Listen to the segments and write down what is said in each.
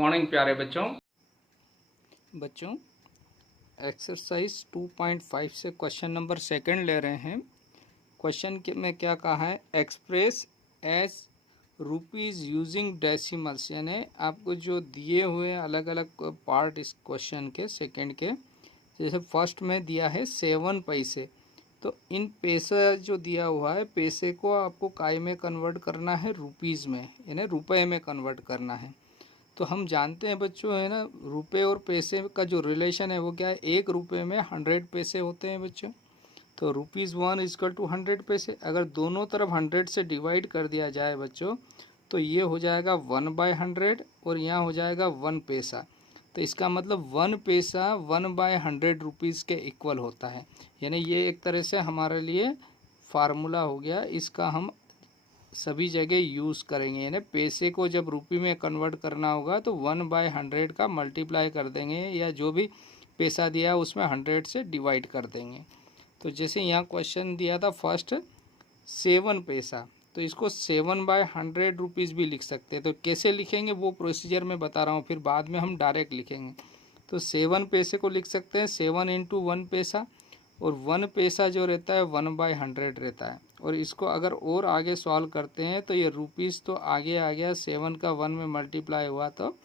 Morning प्यारे बच्चों। Exercise 2.5 से क्वेश्चन नंबर सेकंड ले रहे हैं। क्वेश्चन में क्या कहा है, express as rupees using decimals, यानी आपको जो दिए हुए अलग अलग पार्ट इस क्वेश्चन के सेकंड के, जैसे फर्स्ट में दिया है 7 पैसे, तो इन पैसा जो दिया हुआ है पैसे को आपको काय में कन्वर्ट करना है, रुपीज़ में, यानी रुपए में कन्वर्ट करना है। तो हम जानते हैं बच्चों, है ना, रुपए और पैसे का जो रिलेशन है वो क्या है, 1 रुपये में 100 पैसे होते हैं बच्चों। तो ₹1 इक्वल टू 100 पैसे। अगर दोनों तरफ 100 से डिवाइड कर दिया जाए बच्चों, तो ये हो जाएगा 1/100 और यहाँ हो जाएगा 1 पैसा। तो इसका मतलब 1 पैसा 1/100 रुपीज़ के इक्वल होता है। यानी ये एक तरह से हमारे लिए फार्मूला हो गया, इसका हम सभी जगह यूज़ करेंगे। यानी पैसे को जब रुपये में कन्वर्ट करना होगा तो 1/100 का मल्टीप्लाई कर देंगे, या जो भी पैसा दिया उसमें 100 से डिवाइड कर देंगे। तो जैसे यहाँ क्वेश्चन दिया था फर्स्ट 7 पैसा, तो इसको 7/100 रुपीज़ भी लिख सकते हैं। तो कैसे लिखेंगे वो प्रोसीजर मैं बता रहा हूँ, फिर बाद में हम डायरेक्ट लिखेंगे। तो 7 पैसे को लिख सकते हैं 7 इंटू 1 पैसा, और 1 पैसा जो रहता है 1/100 रहता है। और इसको अगर और आगे सॉल्व करते हैं तो ये रुपीज़ तो आगे आ गया, 7 का 1 में मल्टीप्लाई हुआ तो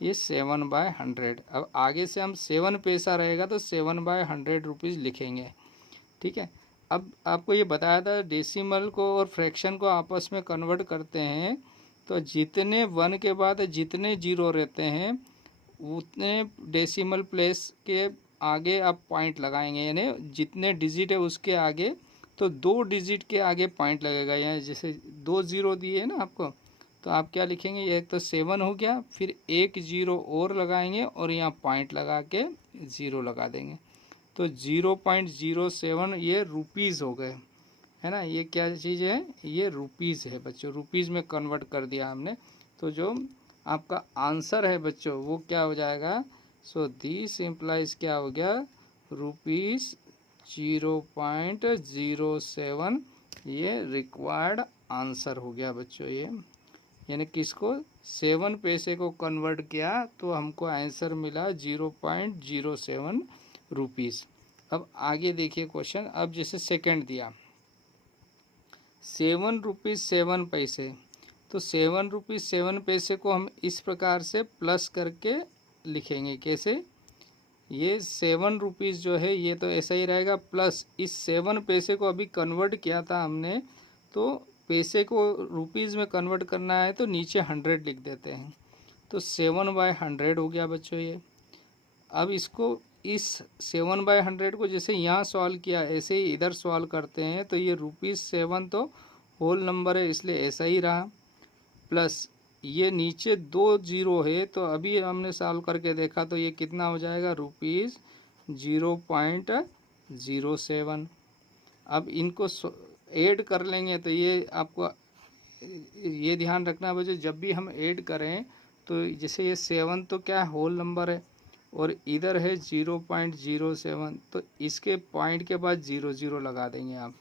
ये 7/100। अब आगे से हम 7 पैसा रहेगा तो 7/100 रुपीज़ लिखेंगे, ठीक है। अब आपको ये बताया था डेसिमल को और फ्रैक्शन को आपस में कन्वर्ट करते हैं, तो जितने 1 के बाद जितने जीरो रहते हैं उतने डेसिमल प्लेस के आगे आप पॉइंट लगाएंगे, यानी जितने डिजिट है उसके आगे, तो 2 डिजिट के आगे पॉइंट लगेगा। यहाँ जैसे 2 ज़ीरो दिए है ना आपको, तो आप क्या लिखेंगे, ये तो 7 हो गया, फिर 1 ज़ीरो और लगाएंगे और यहाँ पॉइंट लगा के ज़ीरो लगा देंगे। तो 0.07 ये रुपीज़ हो गए, है ना। ये क्या चीज़ है, ये रुपीज़ है बच्चों, रुपीज़ में कन्वर्ट कर दिया हमने। तो जो आपका आंसर है बच्चों वो क्या हो जाएगा, सो दिस इम्प्लाइज क्या हो गया, ₹0.07 ये रिक्वायर्ड आंसर हो गया बच्चों। ये यानी किसको, 7 पैसे को कन्वर्ट किया तो हमको आंसर मिला 0.07 रुपीज़। अब आगे देखिए क्वेश्चन। अब जैसे सेकंड दिया 7 रुपीज़ 7 पैसे, तो 7 रुपीज़ 7 पैसे को हम इस प्रकार से प्लस करके लिखेंगे। कैसे, ये 7 रुपीज़ जो है ये तो ऐसा ही रहेगा, प्लस इस 7 पैसे को अभी कन्वर्ट किया था हमने, तो पैसे को रुपीज़ में कन्वर्ट करना है तो नीचे 100 लिख देते हैं। तो 7/100 हो गया बच्चों ये। अब इसको इस 7/100 को जैसे यहाँ सॉल्व किया ऐसे ही इधर सॉल्व करते हैं, तो ये ₹7 तो होल नंबर है इसलिए ऐसा ही रहा, प्लस ये नीचे 2 जीरो है, तो अभी हमने सॉल्व करके देखा तो ये कितना हो जाएगा, ₹0.07। अब इनको ऐड कर लेंगे तो ये आपको ये ध्यान रखना बच्चों, जब भी हम ऐड करें तो जैसे ये 7 तो क्या है, होल नंबर है, और इधर है 0.07, तो इसके पॉइंट के बाद 0 लगा देंगे आप।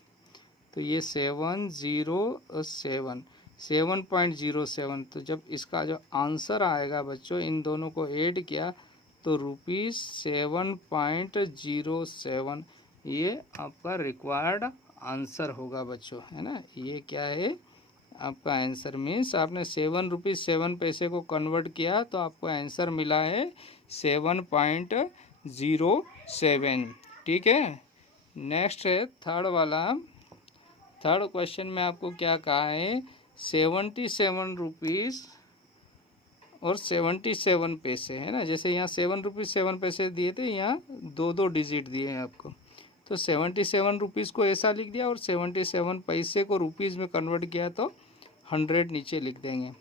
तो ये 707 तो जब इसका जो आंसर आएगा बच्चों, इन दोनों को ऐड किया तो ₹7.07 ये आपका रिक्वायर्ड आंसर होगा बच्चों, है ना। ये क्या है आपका आंसर, मीन्स आपने 7 रुपीज़ 7 पैसे को कन्वर्ट किया तो आपको आंसर मिला है 7.07, ठीक है। नेक्स्ट है थर्ड वाला। थर्ड क्वेश्चन में आपको क्या कहा है, 77 रुपीज़ और 77 पैसे, है ना। जैसे यहाँ 7 रुपीज़ 7 पैसे दिए थे, यहाँ 2 डिजिट दिए हैं आपको, तो 77 रुपीज़ को ऐसा लिख दिया और 77 पैसे को रुपीज़ में कन्वर्ट किया तो 100 नीचे लिख देंगे।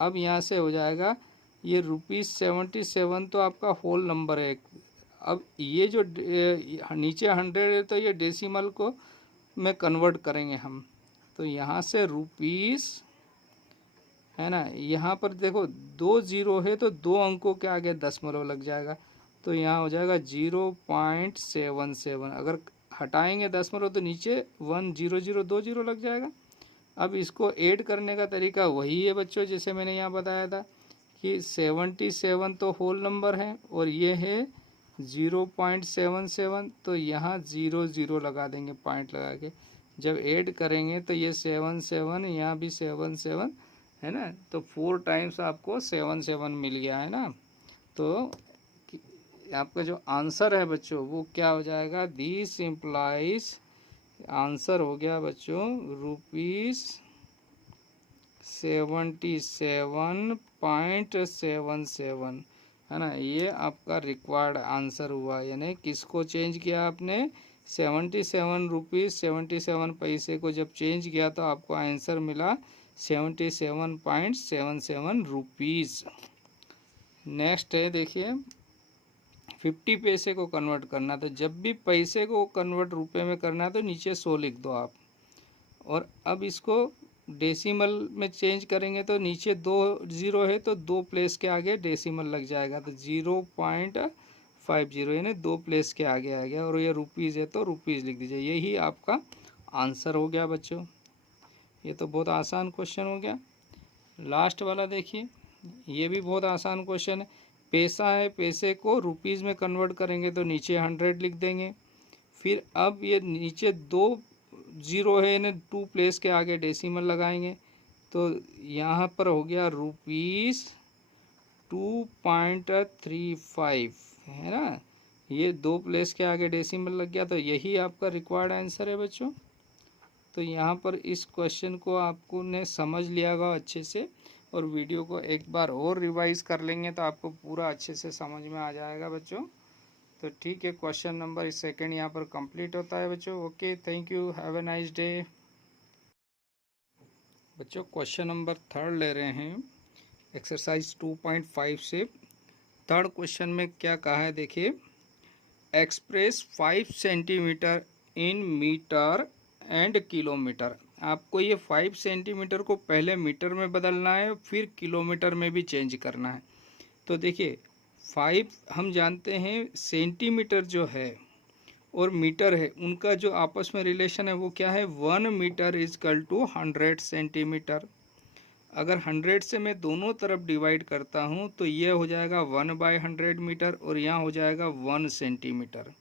अब यहाँ से हो जाएगा ये ₹77 तो आपका होल नंबर है। अब ये जो नीचे 100 है तो ये डेसिमल को में कन्वर्ट करेंगे हम, तो यहाँ से रुपीज़, है ना, यहाँ पर देखो 2 जीरो है तो 2 अंकों के आगे दशमलव लग जाएगा, तो यहाँ हो जाएगा 0.77। अगर हटाएंगे दशमलव तो नीचे 2 जीरो लग जाएगा। अब इसको ऐड करने का तरीका वही है बच्चों, जैसे मैंने यहाँ बताया था कि 77 तो होल नंबर है और ये है 0.77, तो यहाँ 0 0 लगा देंगे पॉइंट लगा के। जब ऐड करेंगे तो ये 77, यहाँ भी 77 है ना, तो 4 टाइम्स आपको 77 मिल गया है ना। तो आपका जो आंसर है बच्चों वो क्या हो जाएगा, दिस इम्प्लाइज, आंसर हो गया बच्चों ₹77.77 है ना। ये आपका रिक्वायर्ड आंसर हुआ, यानी किसको चेंज किया आपने, 77 रुपीज़ 77 पैसे को जब चेंज किया तो आपको आंसर मिला 77.77 रुपीज़। नेक्स्ट है देखिए 50 पैसे को कन्वर्ट करना, तो जब भी पैसे को कन्वर्ट रुपए में करना है तो नीचे 100 लिख दो आप। और अब इसको डेसिमल में चेंज करेंगे तो नीचे 2 0 है तो 2 प्लेस के आगे डेसिमल लग जाएगा, तो 0.50 यानी 2 प्लेस के आगे आ गया। और ये रुपीज़ है तो रुपीज़ लिख दीजिए, यही आपका आंसर हो गया बच्चों। ये तो बहुत आसान क्वेश्चन हो गया। लास्ट वाला देखिए, ये भी बहुत आसान क्वेश्चन है। पैसा है, पैसे को रुपीज़ में कन्वर्ट करेंगे तो नीचे 100 लिख देंगे। फिर अब ये नीचे 2 0 है यानी 2 प्लेस के आगे डेसिमल लगाएंगे, तो यहाँ पर हो गया ₹2.35 है ना। ये 2 प्लेस के आगे डेसिमल लग गया, तो यही आपका रिक्वायर्ड आंसर है बच्चों। तो यहाँ पर इस क्वेश्चन को आपको ने समझ लिया होगा अच्छे से, और वीडियो को एक बार और रिवाइज कर लेंगे तो आपको पूरा अच्छे से समझ में आ जाएगा बच्चों। तो ठीक है, क्वेश्चन नंबर सेकंड यहाँ पर कंप्लीट होता है बच्चों। Okay, thank you, have a nice day. बच्चों क्वेश्चन नंबर थर्ड ले रहे हैं एक्सरसाइज 2.5 से। थर्ड क्वेश्चन में क्या कहा है देखिए, express 5 centimetre in metre and kilometre. आपको ये 5 सेंटीमीटर को पहले मीटर में बदलना है, फिर किलोमीटर में भी चेंज करना है। तो देखिए 5 हम जानते हैं, सेंटीमीटर जो है और मीटर है उनका जो आपस में रिलेशन है वो क्या है, 1 मीटर इजकल टू 100 सेंटीमीटर। अगर 100 से मैं दोनों तरफ डिवाइड करता हूँ तो ये हो जाएगा 1/100 मीटर और यहाँ हो जाएगा 1 सेंटीमीटर।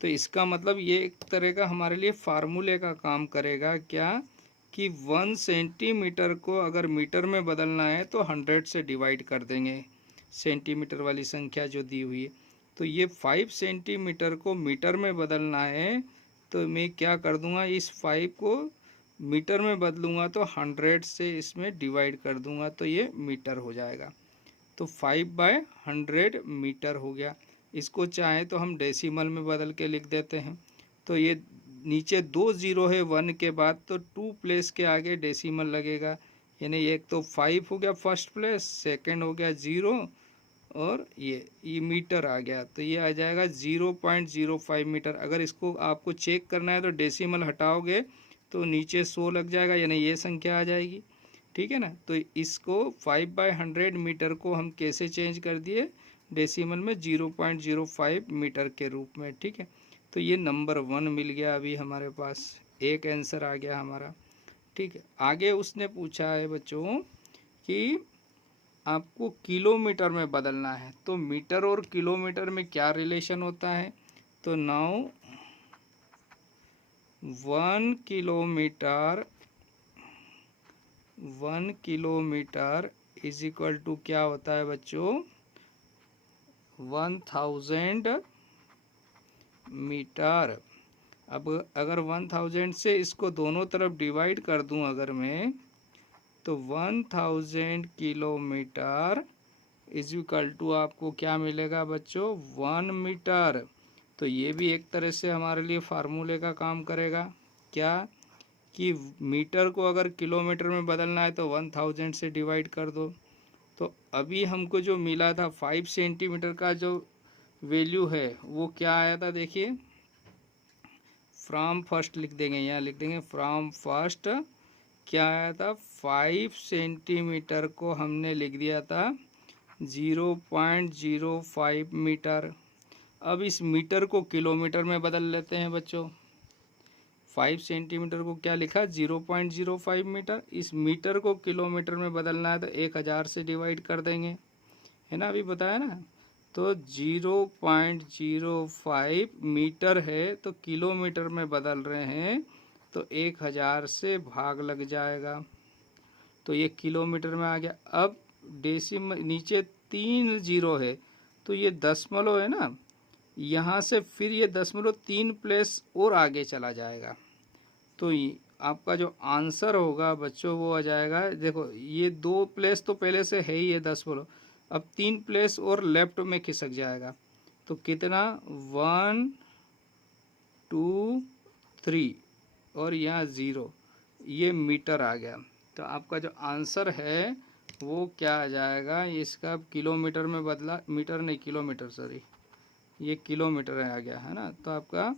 तो इसका मतलब ये एक तरह का हमारे लिए फार्मूले का काम करेगा क्या, कि 1 सेंटीमीटर को अगर मीटर में बदलना है तो 100 से डिवाइड कर देंगे, सेंटीमीटर वाली संख्या जो दी हुई है। तो ये 5 सेंटीमीटर को मीटर में बदलना है, तो मैं क्या कर दूंगा, इस 5 को मीटर में बदलूंगा तो 100 से इसमें डिवाइड कर दूंगा तो ये मीटर हो जाएगा। तो 5/100 मीटर हो गया। इसको चाहे तो हम डेसिमल में बदल के लिख देते हैं। तो ये नीचे 2 0 है 1 के बाद, तो 2 प्लेस के आगे डेसिमल लगेगा, यानी एक तो 5 हो गया फर्स्ट प्लेस, सेकंड हो गया 0 और ये मीटर आ गया, तो ये आ जाएगा 0.05 मीटर। अगर इसको आपको चेक करना है तो डेसिमल हटाओगे तो नीचे 100 लग जाएगा, यानी ये संख्या आ जाएगी। ठीक है ना। तो इसको 5/100 मीटर को हम कैसे चेंज कर दिए, डेसिमल में 0.05 मीटर के रूप में। ठीक है, तो ये नंबर 1 मिल गया अभी हमारे पास, एक आंसर आ गया हमारा। ठीक है, आगे उसने पूछा है बच्चों कि आपको किलोमीटर में बदलना है, तो मीटर और किलोमीटर में क्या रिलेशन होता है। तो now 1 kilometre is equal to क्या होता है बच्चों, 1000 मीटर। अब अगर 1000 से इसको दोनों तरफ डिवाइड कर दूं अगर मैं, तो 1000 किलोमीटर इज इक्वल टू आपको क्या मिलेगा बच्चों, 1 मीटर। तो ये भी एक तरह से हमारे लिए फार्मूले का काम करेगा, क्या कि मीटर को अगर किलोमीटर में बदलना है तो 1000 से डिवाइड कर दो। तो अभी हमको जो मिला था 5 सेंटीमीटर का जो वैल्यू है वो क्या आया था देखिए, फ्रॉम फर्स्ट लिख देंगे, यहाँ लिख देंगे फ्रॉम फर्स्ट क्या आया था, 5 सेंटीमीटर को हमने लिख दिया था 0.05 मीटर। अब इस मीटर को किलोमीटर में बदल लेते हैं बच्चों। 5 सेंटीमीटर को क्या लिखा, 0.05 मीटर। इस मीटर को किलोमीटर में बदलना है तो 1000 से डिवाइड कर देंगे। है ना, अभी बताया ना। तो 0.05 मीटर है तो किलोमीटर में बदल रहे हैं तो 1000 से भाग लग जाएगा, तो ये किलोमीटर में आ गया। अब डेसिमल नीचे 3 जीरो है तो ये दशमलव है ना, यहाँ से फिर ये दशमलव 3 प्लेस और आगे चला जाएगा। तो आपका जो आंसर होगा बच्चों वो आ जाएगा, देखो ये 2 प्लेस तो पहले से है ही है दशमलव, अब 3 प्लेस और लेफ्ट में खिसक जाएगा तो कितना 1 2 3 और यहाँ 0, ये मीटर आ गया। तो आपका जो आंसर है वो क्या आ जाएगा, इसका किलोमीटर में बदला, मीटर नहीं किलोमीटर, सॉरी ये किलोमीटर आ गया है ना। तो आपका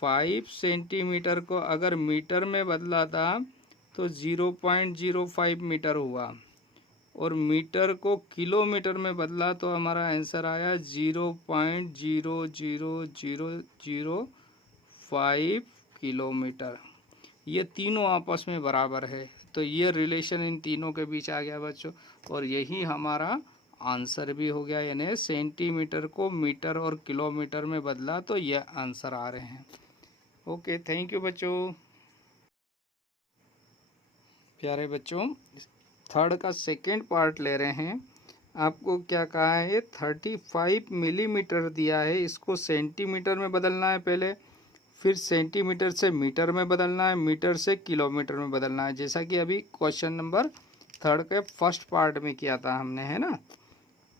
5 सेंटीमीटर को अगर मीटर में बदला था तो 0.05 मीटर हुआ, और मीटर को किलोमीटर में बदला तो हमारा आंसर आया 0.00005 किलोमीटर। ये तीनों आपस में बराबर है, तो ये रिलेशन इन तीनों के बीच आ गया बच्चों, और यही हमारा आंसर भी हो गया, यानी सेंटीमीटर को मीटर और किलोमीटर में बदला तो ये आंसर आ रहे हैं। ओके, थैंक यू बच्चों। प्यारे बच्चों, थर्ड का सेकेंड पार्ट ले रहे हैं। आपको क्या कहा है, 35 मिलीमीटर दिया है, इसको सेंटीमीटर में बदलना है पहले, फिर सेंटीमीटर से मीटर में बदलना है, मीटर से किलोमीटर में बदलना है, जैसा कि अभी क्वेश्चन नंबर थर्ड के फर्स्ट पार्ट में किया था हमने, है ना।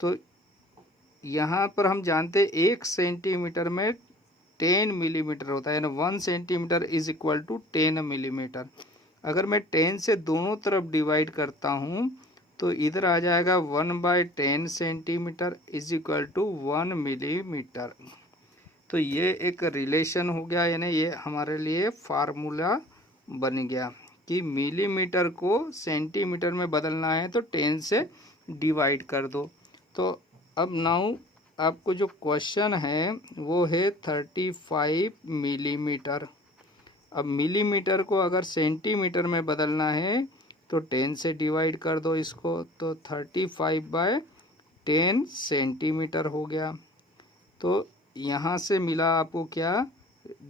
तो यहाँ पर हम जानते 1 सेंटीमीटर में 10 मिलीमीटर होता है, यानी 1 centimetre is equal to 10 millimetre. अगर मैं 10 से दोनों तरफ डिवाइड करता हूँ तो इधर आ जाएगा 1/10 centimetre is equal to 1 millimetre. तो ये एक रिलेशन हो गया, यानी ये हमारे लिए फार्मूला बन गया कि मिलीमीटर को सेंटीमीटर में बदलना है तो 10 से डिवाइड कर दो। तो अब नाउ आपको जो क्वेश्चन है वो है 35 मिलीमीटर। अब मिलीमीटर को अगर सेंटीमीटर में बदलना है तो 10 से डिवाइड कर दो इसको, तो 35/10 सेंटीमीटर हो गया। तो यहाँ से मिला आपको क्या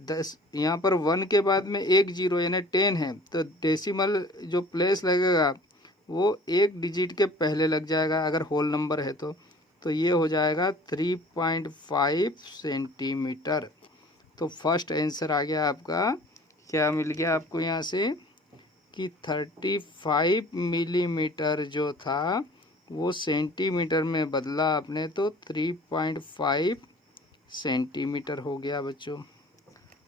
10, यहाँ पर 1 के बाद में एक जीरो यानी 10 है, तो डेसिमल जो प्लेस लगेगा वो एक डिजिट के पहले लग जाएगा अगर होल नंबर है तो ये हो जाएगा 3.5 सेंटीमीटर। तो फर्स्ट आंसर आ गया आपका, क्या मिल गया आपको यहाँ से कि 35 मिलीमीटर जो था वो सेंटीमीटर में बदला आपने तो 3.5 सेंटीमीटर हो गया बच्चों।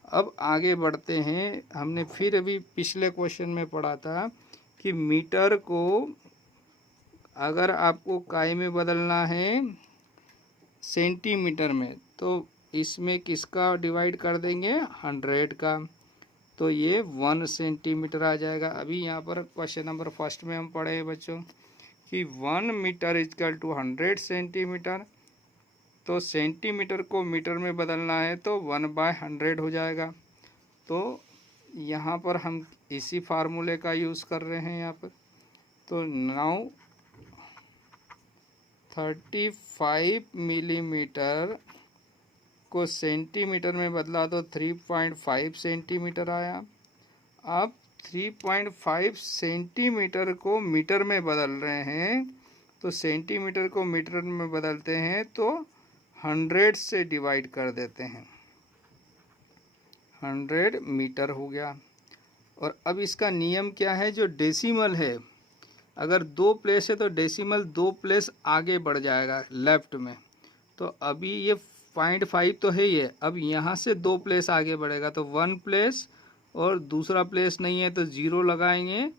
अब आगे बढ़ते हैं। हमने फिर अभी पिछले क्वेश्चन में पढ़ा था कि मीटर को अगर आपको काई में बदलना है सेंटीमीटर में तो इसमें किसका डिवाइड कर देंगे 100 का, तो ये 1 सेंटीमीटर आ जाएगा। अभी यहाँ पर क्वेश्चन नंबर फर्स्ट में हम पढ़े हैं बच्चों कि 1 मीटर इक्वल टू 100 सेंटीमीटर, तो सेंटीमीटर को मीटर में बदलना है तो 1/100 हो जाएगा। तो यहाँ पर हम इसी फार्मूले का यूज़ कर रहे हैं यहाँ पर। तो नाउ 35 मिलीमीटर को सेंटीमीटर में बदला तो 3.5 सेंटीमीटर आया। अब 3.5 सेंटीमीटर को मीटर में बदल रहे हैं, तो सेंटीमीटर को मीटर में बदलते हैं तो 100 से डिवाइड कर देते हैं, 100 मीटर हो गया। और अब इसका नियम क्या है, जो डेसिमल है अगर 2 प्लेस है तो डेसिमल 2 प्लेस आगे बढ़ जाएगा लेफ्ट में। तो अभी ये 0.5 तो है ही है, अब यहाँ से 2 प्लेस आगे बढ़ेगा तो 1 प्लेस और दूसरा प्लेस नहीं है तो 0 लगाएंगे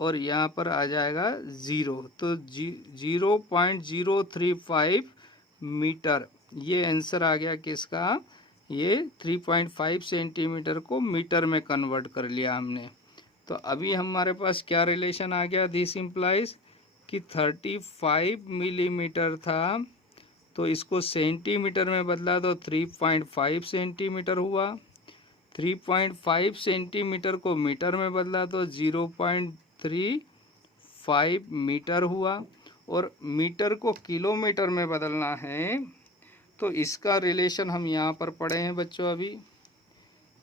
और यहाँ पर आ जाएगा 0, तो 0.035 मीटर। ये आंसर आ गया किसका, ये 3.5 सेंटीमीटर को मीटर में कन्वर्ट कर लिया हमने। तो अभी हमारे पास क्या रिलेशन आ गया, दिस इम्प्लाइज कि 35 मिलीमीटर था तो इसको सेंटीमीटर में बदला तो 3.5 सेंटीमीटर हुआ, 3.5 सेंटीमीटर को मीटर में बदला तो 0.35 मीटर हुआ, और मीटर को किलोमीटर में बदलना है, तो इसका रिलेशन हम यहाँ पर पढ़े हैं बच्चों अभी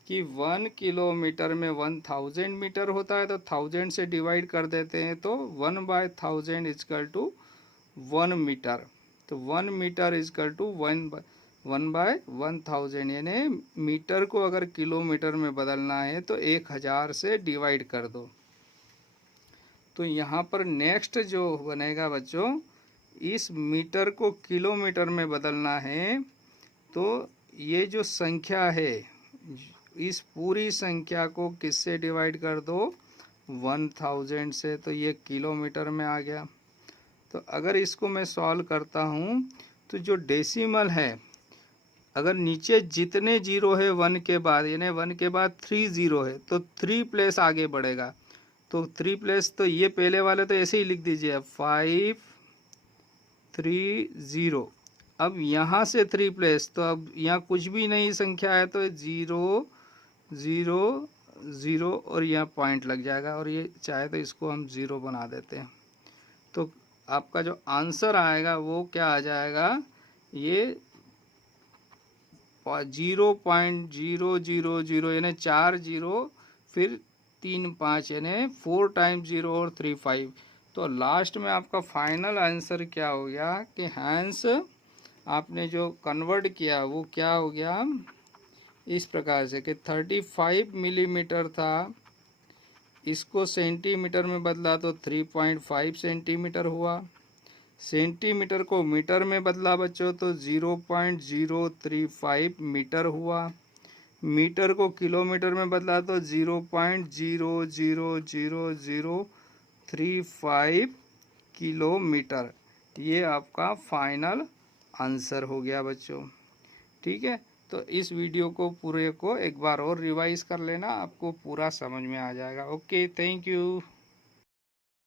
कि 1 किलोमीटर में 1000 मीटर होता है, तो 1000 से डिवाइड कर देते हैं तो 1/1000 इजकल टू 1 मीटर। तो 1 मीटर इजकल टू 1/1000, यानी मीटर को अगर किलोमीटर में बदलना है तो 1000 से डिवाइड कर दो। तो यहाँ पर नेक्स्ट जो बनेगा बच्चों, इस मीटर को किलोमीटर में बदलना है, तो ये जो संख्या है इस पूरी संख्या को किससे डिवाइड कर दो, 1000 से, तो ये किलोमीटर में आ गया। तो अगर इसको मैं सॉल्व करता हूँ तो जो डेसिमल है, अगर नीचे जितने जीरो है 1 के बाद, यानी 1 के बाद 3 जीरो है, तो 3 प्लेस आगे बढ़ेगा। तो 3 प्लेस, तो ये पहले वाले तो ऐसे ही लिख दीजिए 530। अब यहाँ से 3 प्लेस, तो अब यहाँ कुछ भी नई संख्या है तो 0 0 0 और यहाँ पॉइंट लग जाएगा, और ये चाहे तो इसको हम 0 बना देते हैं। तो आपका जो आंसर आएगा वो क्या आ जाएगा, ये 0.000, यानी 4 जीरो फिर 3 5, यानी 4 टाइम्स 0 और 3 5। तो लास्ट में आपका फाइनल आंसर क्या हो गया कि हैंस आपने जो कन्वर्ट किया वो क्या हो गया इस प्रकार से कि 35 मिलीमीटर था, इसको सेंटीमीटर में बदला तो 3.5 सेंटीमीटर हुआ। सेंटीमीटर को मीटर में बदला बच्चों तो 0.035 मीटर हुआ। मीटर को किलोमीटर में बदला तो 0.0000035 किलोमीटर। ये आपका फाइनल आंसर हो गया बच्चों। ठीक है, तो इस वीडियो को पूरे को एक बार और रिवाइज कर लेना, आपको पूरा समझ में आ जाएगा। Okay, thank you.